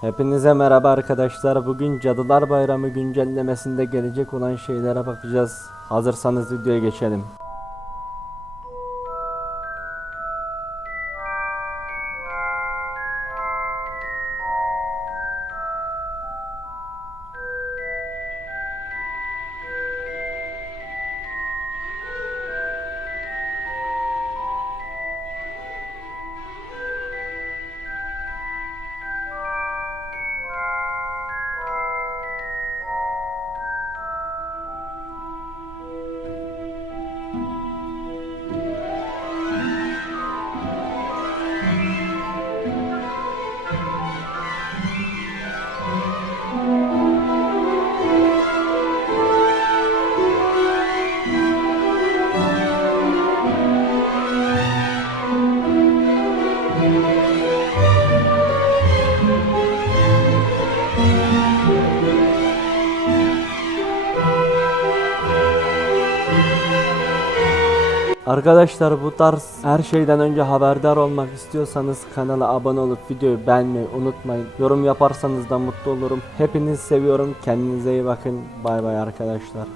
Hepinize merhaba arkadaşlar. Bugün Cadılar Bayramı güncellemesinde gelecek olan şeylere bakacağız. Hazırsanız videoya geçelim. Arkadaşlar bu tarz her şeyden önce haberdar olmak istiyorsanız kanala abone olup videoyu beğenmeyi unutmayın. Yorum yaparsanız da mutlu olurum. Hepinizi seviyorum. Kendinize iyi bakın. Bay bay arkadaşlar.